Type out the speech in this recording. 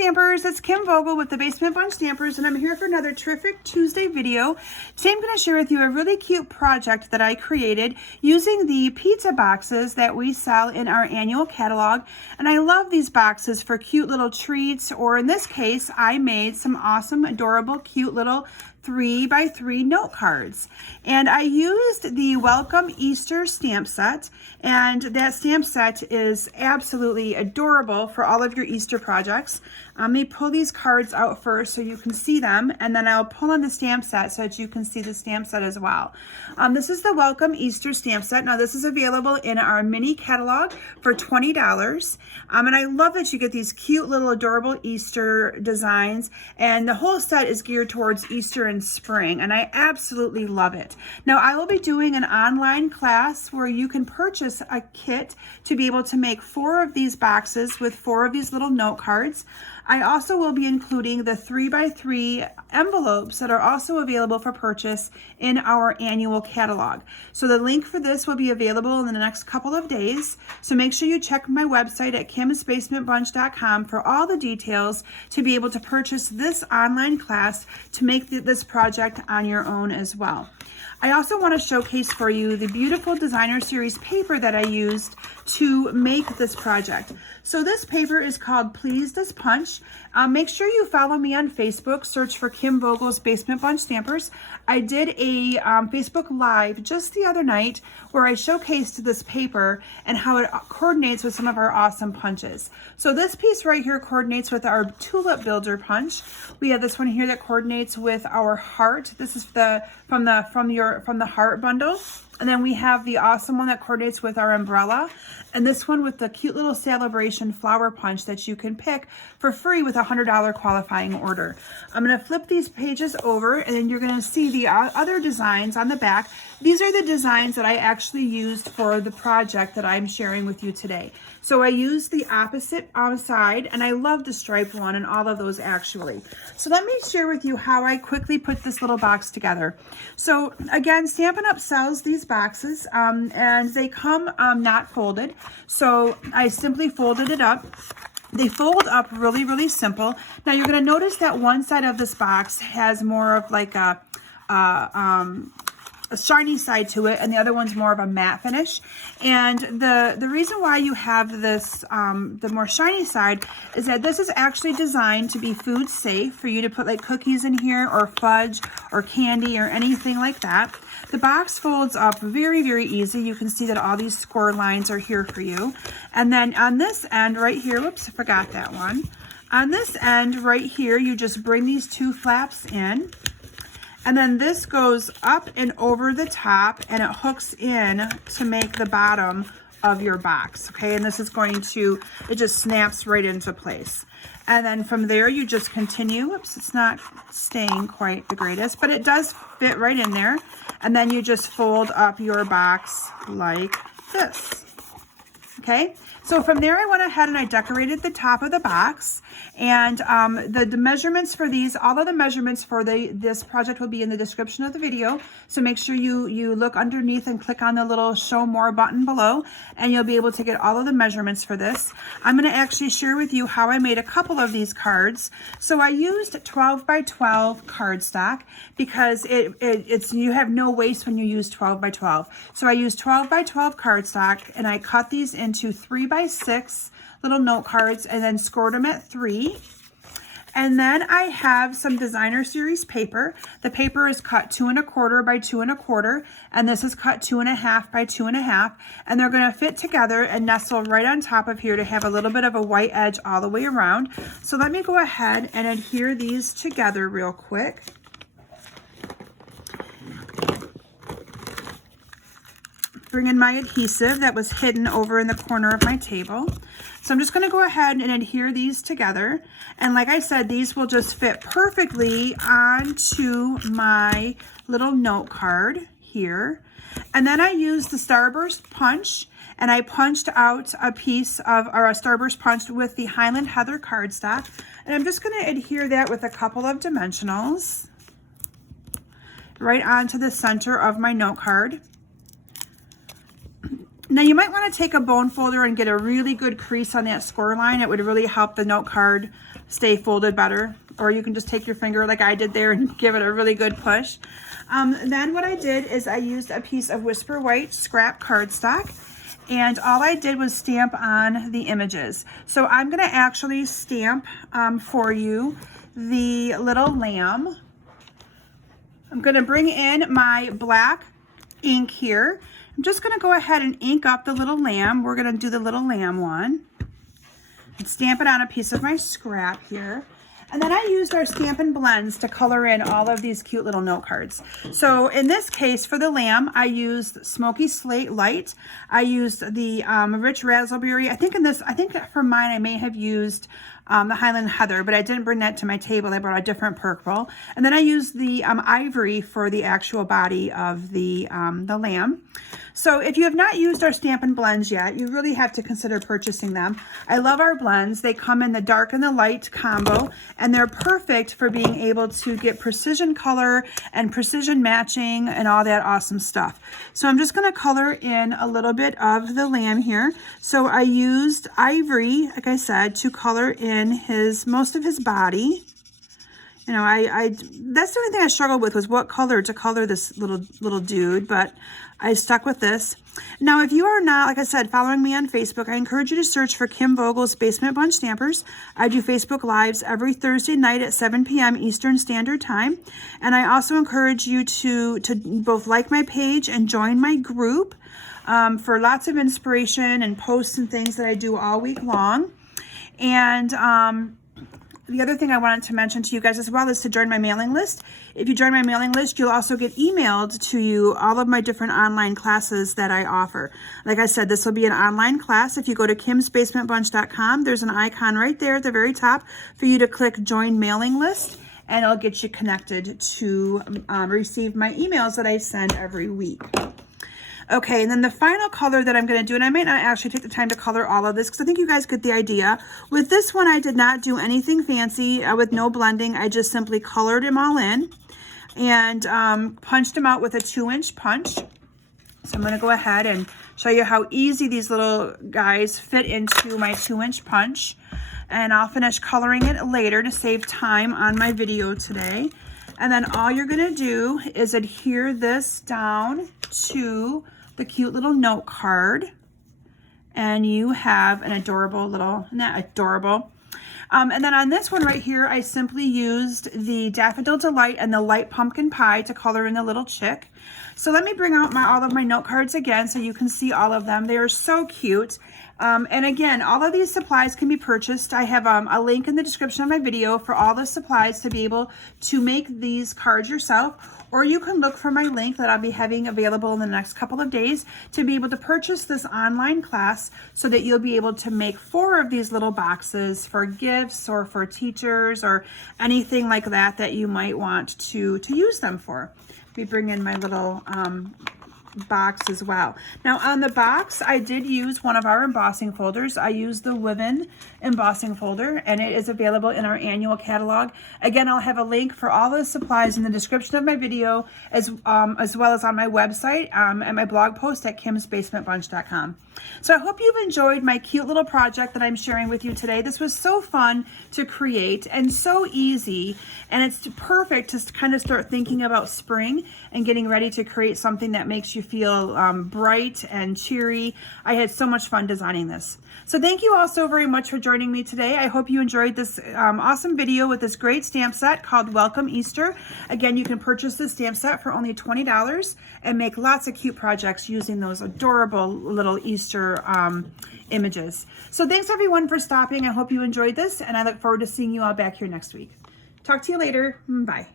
Stampers, it's Kim Vogel with the Basement Bunch Stampers, and I'm here for another terrific Tuesday video. Today I'm going to share with you a really cute project that I created using the pizza boxes that we sell in our annual catalog. And I love these boxes for cute little treats, or in this case, I made some awesome, adorable, cute little 3x3 note cards, and I used the Welcome Easter stamp set, and that stamp set is absolutely adorable for all of your Easter projects. Let me pull these cards out first so you can see them, and then I'll pull on the stamp set so that you can see the stamp set as well. This is the Welcome Easter stamp set. Now this is available in our mini catalog for $20, and I love that you get these cute little adorable Easter designs, and the whole set is geared towards Easter and spring, and I absolutely love it. Now I will be doing an online class where you can purchase a kit to be able to make 4 of these boxes with 4 of these little note cards. I also will be including the 3x3 envelopes that are also available for purchase in our annual catalog. So the link for this will be available in the next couple of days. So make sure you check my website at kimsbasementbunch.com for all the details to be able to purchase this online class to make this project on your own as well. I also want to showcase for you the beautiful designer series paper that I used to make this project. So this paper is called Pleased as Punch. Make sure you follow me on Facebook. Search for Kim Vogel's Basement Bunch Stampers. I did a Facebook Live just the other night where I showcased this paper and how it coordinates with some of our awesome punches. So this piece right here coordinates with our Tulip Builder punch. We have this one here that coordinates with our heart. This is from the heart bundle. And then we have the awesome one that coordinates with our umbrella. And this one with the cute little celebration flower punch that you can pick for free with a $100 qualifying order. I'm going to flip these pages over, and then you're going to see the other designs on the back. These are the designs that I actually used for the project that I'm sharing with you today. So I used the opposite side, and I love the striped one and all of those actually. So let me share with you how I quickly put this little box together. So again, Stampin' Up sells these boxes, and they come not folded. So I simply folded it up. They fold up really, really simple. Now you're going to notice that one side of this box has more of like a shiny side to it, and the other one's more of a matte finish. And the reason why you have this, the more shiny side, is that this is actually designed to be food safe for you to put like cookies in here, or fudge, or candy, or anything like that. The box folds up very, very easy. You can see that all these score lines are here for you. And then on this end right here, whoops, I forgot that one. On this end right here, you just bring these 2 flaps in. And then this goes up and over the top, and it hooks in to make the bottom of your box, okay? And this is going to, it just snaps right into place. And then from there, you just continue. Whoops, it's not staying quite the greatest, but it does fit right in there. And then you just fold up your box like this. Okay, so from there I went ahead and I decorated the top of the box, and the measurements for these, all of the measurements for this project will be in the description of the video. So make sure you look underneath and click on the little show more button below, and you'll be able to get all of the measurements for this. I'm going to actually share with you how I made a couple of these cards. So I used 12x12 cardstock because it's you have no waste when you use 12x12. So I used 12x12 cardstock, and I cut these into 3x6 little note cards and then scored them at 3. And then I have some designer series paper. The paper is cut 2 1/4 by 2 1/4, and this is cut 2 1/2 by 2 1/2, and they're going to fit together and nestle right on top of here to have a little bit of a white edge all the way around. So let me go ahead and adhere these together real quick. Bring in my adhesive that was hidden over in the corner of my table. So I'm just going to go ahead and adhere these together. And like I said, these will just fit perfectly onto my little note card here. And then I used the Starburst punch, and I punched out a piece of, or a Starburst punch with the Highland Heather cardstock. And I'm just going to adhere that with a couple of dimensionals right onto the center of my note card. Now you might want to take a bone folder and get a really good crease on that score line. It would really help the note card stay folded better. Or you can just take your finger like I did there and give it a really good push. Then what I did is I used a piece of Whisper White scrap cardstock, and all I did was stamp on the images. So I'm going to actually stamp for you the little lamb. I'm going to bring in my black ink here. I'm just going to go ahead and ink up the little lamb. We're going to do the little lamb one and stamp it on a piece of my scrap here. And then I used our Stampin' Blends to color in all of these cute little note cards. So in this case, for the lamb, I used Smoky Slate Light. I used the Rich Raspberry. I think for mine, I may have used the Highland Heather, but I didn't bring that to my table. I brought a different purple. And then I used the Ivory for the actual body of the lamb. So if you have not used our Stampin' Blends yet, you really have to consider purchasing them. I love our blends. They come in the dark and the light combo, and they're perfect for being able to get precision color and precision matching and all that awesome stuff. So I'm just going to color in a little bit of the lamb here. So I used Ivory, like I said, to color in most of his body. You know, that's the only thing I struggled with was what color to color this little dude, but I stuck with this. Now, if you are not, like I said, following me on Facebook, I encourage you to search for Kim Vogel's Basement Bunch Stampers. I do Facebook Lives every Thursday night at 7 p.m. Eastern Standard Time. And I also encourage you to both like my page and join my group for lots of inspiration and posts and things that I do all week long. And the other thing I wanted to mention to you guys as well is to join my mailing list. If you join my mailing list, you'll also get emailed to you all of my different online classes that I offer. Like I said, this will be an online class. If you go to kimsbasementbunch.com, there's an icon right there at the very top for you to click Join Mailing List, and it'll get you connected to receive my emails that I send every week. Okay, and then the final color that I'm going to do, and I might not actually take the time to color all of this because I think you guys get the idea. With this one, I did not do anything fancy with no blending. I just simply colored them all in and punched them out with a 2-inch punch. So I'm going to go ahead and show you how easy these little guys fit into my 2-inch punch. And I'll finish coloring it later to save time on my video today. And then all you're going to do is adhere this down to the cute little note card, and you have an adorable little, not adorable. And then on this one right here, I simply used the Daffodil Delight and the Light Pumpkin Pie to color in the little chick. So let me bring out all of my note cards again so you can see all of them. They are so cute. And again, all of these supplies can be purchased. I have a link in the description of my video for all the supplies to be able to make these cards yourself. Or you can look for my link that I'll be having available in the next couple of days to be able to purchase this online class so that you'll be able to make 4 of these little boxes for gifts or for teachers or anything like that that you might want to use them for. Let me bring in my little box as well. Now on the box, I did use one of our embossing folders. I used the Woven embossing folder, and it is available in our annual catalog. Again, I'll have a link for all the supplies in the description of my video, as well as on my website and my blog post at kimsbasementbunch.com. So I hope you've enjoyed my cute little project that I'm sharing with you today. This was so fun to create and so easy, and it's perfect to kind of start thinking about spring and getting ready to create something that makes you feel bright and cheery. I had so much fun designing this. So thank you all so very much for joining me today. I hope you enjoyed this awesome video with this great stamp set called Welcome Easter. Again, you can purchase this stamp set for only $20 and make lots of cute projects using those adorable little Easter images. So thanks everyone for stopping. I hope you enjoyed this, and I look forward to seeing you all back here next week. Talk to you later. Bye.